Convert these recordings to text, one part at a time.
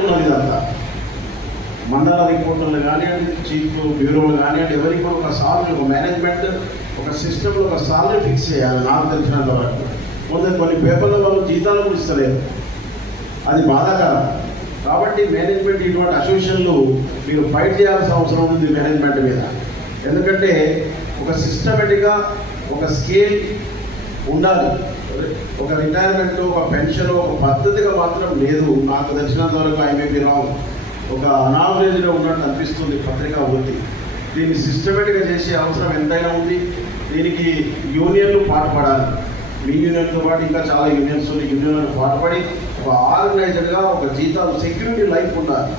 ఉన్నది ఇదంతా మండల రిపోర్టర్లు కానివ్వండి, చీఫ్ బ్యూరోలు కానివ్వండి, ఎవరికి కూడా ఒక సాలరీ, ఒక మేనేజ్మెంట్, ఒక సిస్టంలో ఒక సాలరీ ఫిక్స్ చేయాలి. నాకు తెలిసినంత వరకు కొంత కొన్ని పేపర్ల వాళ్ళు జీతాలు కూడా ఇస్తలేరు, అది బాధాకరం. కాబట్టి మేనేజ్మెంట్ ఇటువంటి అసోసియేషన్లు మీరు ఫైట్ చేయాల్సిన అవసరం ఉంది మేనేజ్మెంట్ మీద. ఎందుకంటే ఒక సిస్టమేటిక్గా ఒక స్కేల్ ఉండాలి. ఒక రిటైర్మెంట్, ఒక పెన్షన్, ఒక పద్ధతిగా మాత్రం లేదు. నాకు తెలిసినంత వరకు ఐమేబీ రాంగ్, ఒక అనావరేజ్గా ఉన్నట్టు అనిపిస్తుంది పత్రికా వృత్తి. దీన్ని సిస్టమేటిక్గా చేసే అవసరం ఎంతైనా ఉంది. దీనికి యూనియన్లు పాటుపడాలి. మీ యూనియన్తో పాటు ఇంకా చాలా యూనియన్స్ ఉన్నాయి. యూనియన్లు పాటుపడి ఒక ఆర్గనైజర్గా ఒక జీతాలు, సెక్యూరిటీ లైఫ్ ఉండాలి.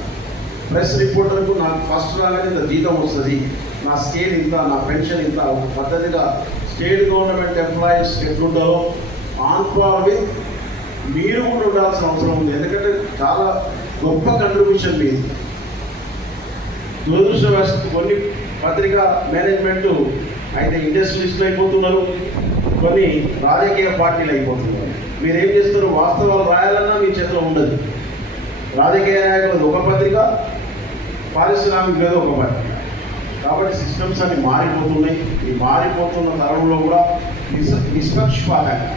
ప్రెస్ రిపోర్టర్కు నాకు ఫస్ట్ రాగానే ఇంత జీతం వస్తుంది, నా స్కేల్ ఇంత, నా పెన్షన్ ఇంత, ఒక పద్ధతిగా స్టేట్ గవర్నమెంట్ ఎంప్లాయీస్ ఎట్లుంటారో ఆన్ పార్ విత్ మీరు కూడా ఉండాల్సిన అవసరం ఉంది. ఎందుకంటే చాలా గొప్ప కంట్రిబ్యూషన్ మీది. దురదృష్టవశాత్తు కొన్ని పత్రికా మేనేజ్మెంట్ అయితే ఇండస్ట్రియలిస్టులు అయిపోతున్నారు, కొన్ని రాజకీయ పార్టీలు అయిపోతున్నారు. మీరేం చేస్తారు? వాస్తవాలు రాయాలన్నా మీ చేతిలో ఉండదు. రాజకీయ నాయకులు ఒక పత్రిక, పారిశ్రామికవేద ఒక పత్రిక. కాబట్టి సిస్టమ్స్ అన్ని మారిపోతున్నాయి. ఈ మారిపోతున్న తరంలో కూడా నిష్పక్షపాతంగా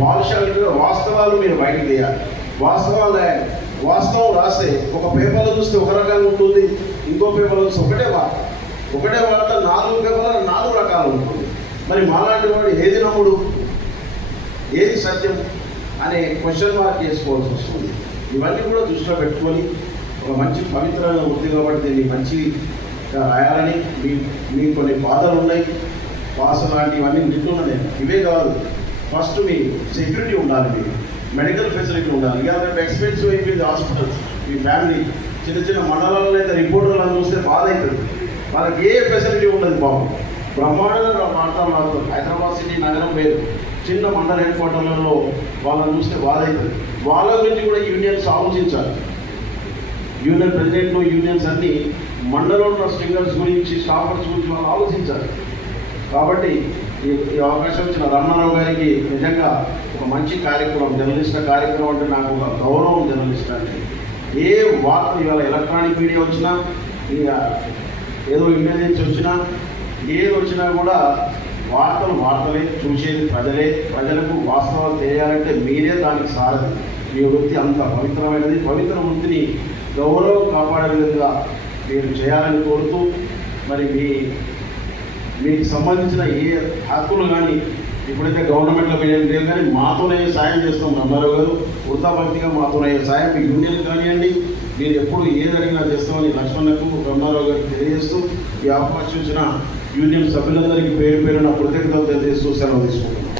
పాలిషాలిటీగా వాస్తవాలు మీరు బయటకు తీయాలి. వాస్తవాలు రాయాలి. వాస్తవం రాస్తే ఒక పేపర్లో చూస్తే ఒక రకంగా ఉంటుంది, ఇంకో పేపర్లో చూస్తే ఒకటే వార్త 4 పేపర్లో 4 రకాలు ఉంటుంది. మరి మాలాంటి వాడు ఏది నమ్ముడు, ఏది సత్యం అనే క్వశ్చన్ మార్క్ చేసుకోవాల్సి వస్తుంది. ఇవన్నీ కూడా దృష్టిలో పెట్టుకొని ఒక మంచి పవిత్రమైన వృత్తి కాబట్టి దీన్ని మంచిగా రాయాలని మీ కొన్ని బాధలు ఉన్నాయి. భాష లాంటివన్నీ వింటున్నా నేను. ఇవే కాదు, ఫస్ట్ మీ సెక్యూరిటీ ఉండాలి, మీరు మెడికల్ ఫెసిలిటీ ఉండాలి. ఇక రేపు ఎక్స్పెన్సివ్ అయిపోయింది హాస్పిటల్స్. మీ ఫ్యామిలీ చిన్న మండలాల్లో అయితే రిపోర్టర్లను చూస్తే బాధ అవుతుంది. వాళ్ళకి ఏ ఫెసిలిటీ ఉండదు. బాబు బ్రహ్మాండంగా మాట్లాడుతారు. హైదరాబాద్ సిటీ నగరం వేరు, చిన్న మండల హెడ్ క్వార్టర్లలో వాళ్ళని చూస్తే బాధ అవుతుంది. వాళ్ళ గురించి కూడా యూనియన్స్ ఆలోచించాలి. యూనియన్ ప్రెసిడెంట్లు, యూనియన్స్ అన్నీ మండలంలో స్ట్రింగర్స్ గురించి, స్టాఫర్స్ గురించి వాళ్ళు ఆలోచించాలి. కాబట్టి ఈ అవకాశం ఇచ్చిన రమణారావు గారికి నిజంగా ఒక మంచి కార్యక్రమం, జర్నలిస్ట్ కార్యక్రమం అంటే నాకు ఒక గౌరవం. జర్నలిస్ట్ అంటే ఏ వార్త ఇవాళ ఎలక్ట్రానిక్ మీడియా వచ్చినా, ఇక ఏదో ఇంటెలిజెన్స్ వచ్చినా, ఏది వచ్చినా కూడా వార్తలే చూసేది ప్రజలే. ప్రజలకు వాస్తవాలు తెలియాలంటే మీరే దానికి సారథి. మీ వృత్తి అంత పవిత్రమైనది. పవిత్ర వృత్తిని గౌరవం కాపాడే విధంగా మీరు చేయాలని కోరుతూ, మరి మీకు సంబంధించిన ఏ హక్కులు కానీ ఇప్పుడైతే గవర్నమెంట్లో లేదు కానీ మాతోనే సాయం చేస్తాం. రమణారావు గారు వృత్తాభక్తిగా మాతోనే సాయం, మీ యూనియన్ కానివ్వండి, మీరు ఎప్పుడు ఏది అడిగినా చేస్తామని లక్ష్మణకు, రమణారావు గారికి తెలియజేస్తూ ఈ అవకాశం ఇచ్చిన యూనియన్ సభ్యులందరికీ పేరు పేరున కృతజ్ఞతలు తెలియజేస్తూ సెలవు తీసుకుంటున్నాం.